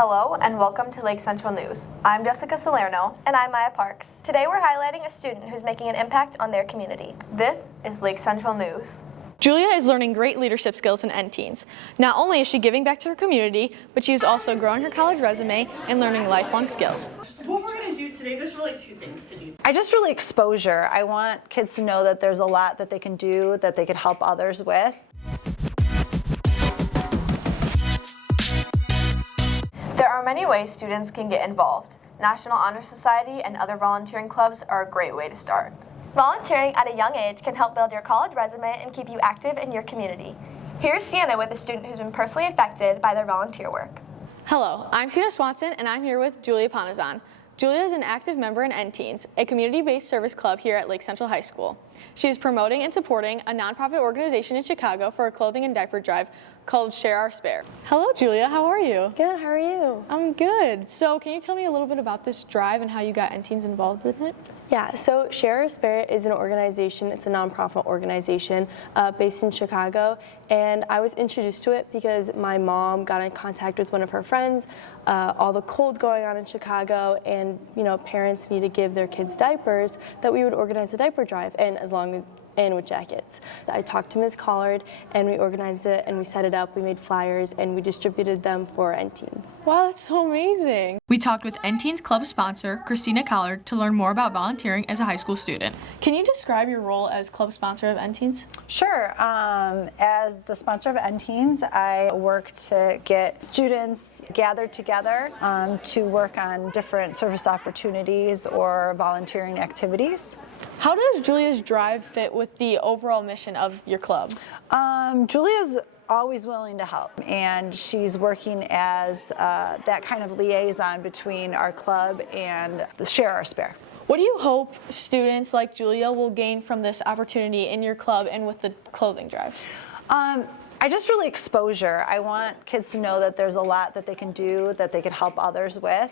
Hello and welcome to Lake Central News. I'm Jessica Salerno. And I'm Maya Parks. Today we're highlighting a student who's making an impact on their community. This is Lake Central News. Julia is learning great leadership skills in N-Teens. Not only is she giving back to her community, but she is also growing her college resume and learning lifelong skills. What we're going to do today, there's really two things to do. I just really exposure. I want kids to know that there's a lot that they can do, that they could help others with. There are many ways students can get involved. National Honor Society and other volunteering clubs are a great way to start. Volunteering at a young age can help build your college resume and keep you active in your community. Here's Sienna with a student who's been personally affected by their volunteer work. Hello, I'm Sienna Swanson and I'm here with Julia Panazan. Julia is an active member in N-Teens, a community-based service club here at Lake Central High School. She is promoting and supporting a nonprofit organization in Chicago for a clothing and diaper drive called Share Our Spare. Hello, Julia. How are you? Good. How are you? I'm good. So can you tell me a little bit about this drive and how you got N-Teens involved in it? Yeah, so Share Our Spare is an organization, it's a nonprofit organization based in Chicago, and I was introduced to it because my mom got in contact with one of her friends, all the cold going on in Chicago, and parents need to give their kids diapers, that we would organize a diaper drive, and with jackets. I talked to Ms. Collard and we organized it and we set it up, we made flyers and we distributed them for N-Teens. Wow, that's so amazing. We talked with N-Teens Club sponsor, Christina Collard, to learn more about volunteering as a high school student. Can you describe your role as club sponsor of N-Teens? Sure. As the sponsor of N-Teens, I work to get students gathered together to work on different service opportunities or volunteering activities. How does Julia's drive fit with the overall mission of your club? Julia's always willing to help, and she's working as that kind of liaison between our club and Share Our Spare. What do you hope students like Julia will gain from this opportunity in your club and with the clothing drive? I just really exposure. I want kids to know that there's a lot that they can do, that they could help others with.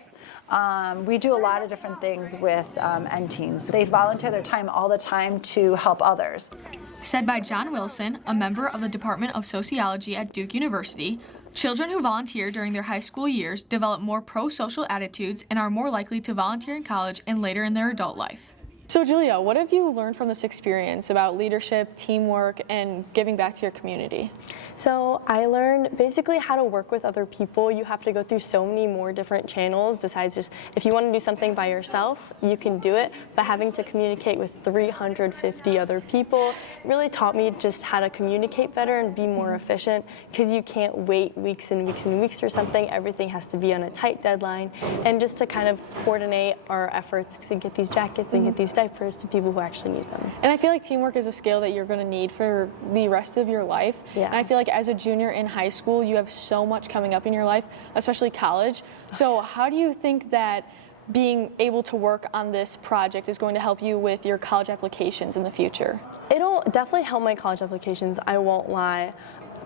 We do a lot of different things with N-Teens. They volunteer their time all the time to help others. Said by John Wilson, a member of the Department of Sociology at Duke University, children who volunteer during their high school years develop more pro-social attitudes and are more likely to volunteer in college and later in their adult life. So Julia, what have you learned from this experience about leadership, teamwork, and giving back to your community? So I learned basically how to work with other people. You have to go through so many more different channels besides just, if you want to do something by yourself, you can do it, but having to communicate with 350 other people really taught me just how to communicate better and be more efficient, because you can't wait weeks and weeks and weeks for something. Everything has to be on a tight deadline, and just to kind of coordinate our efforts to get these jackets and get these diapers to people who actually need them. And I feel like teamwork is a skill that you're going to need for the rest of your life. Yeah. And I feel like as a junior in high school, you have so much coming up in your life, especially college. So how do you think that being able to work on this project is going to help you with your college applications in the future? It'll definitely help my college applications, I won't lie,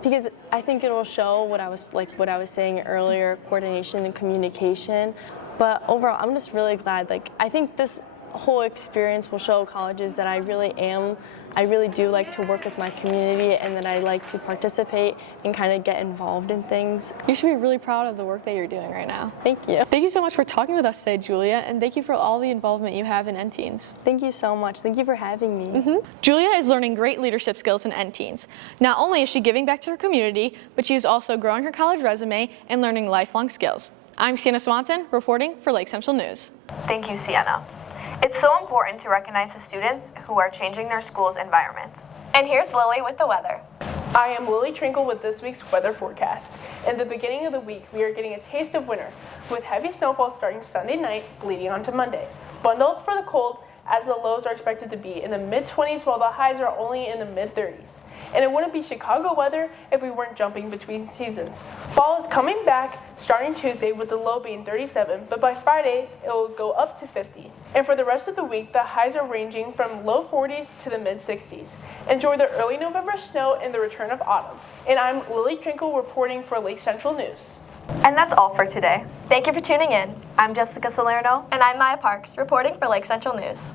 because I think it'll show what I was saying earlier, coordination and communication. But overall, I'm just really glad. I think this whole experience will show colleges that I really do like to work with my community, and that I like to participate and kind of get involved in things. You should be really proud of the work that you're doing right now. Thank you. Thank you so much for talking with us today, Julia, and thank you for all the involvement you have in N-Teens. Thank you so much. Thank you for having me. Julia is learning great leadership skills in N-Teens. Not only is she giving back to her community, but she is also growing her college resume and learning lifelong skills. I'm Sienna Swanson, reporting for Lake Central News. Thank you, Sienna. It's so important to recognize the students who are changing their school's environment. And here's Lily with the weather. I am Lily Trinkle with this week's weather forecast. In the beginning of the week, we are getting a taste of winter, with heavy snowfall starting Sunday night, bleeding onto Monday. Bundle up for the cold, as the lows are expected to be in the mid-20s, while the highs are only in the mid-30s. And it wouldn't be Chicago weather if we weren't jumping between seasons. Fall is coming back starting Tuesday with the low being 37, but by Friday it will go up to 50. And for the rest of the week, the highs are ranging from low 40s to the mid-60s. Enjoy the early November snow and the return of autumn. And I'm Lily Trinkle reporting for Lake Central News. And that's all for today. Thank you for tuning in. I'm Jessica Salerno. And I'm Maya Parks, reporting for Lake Central News.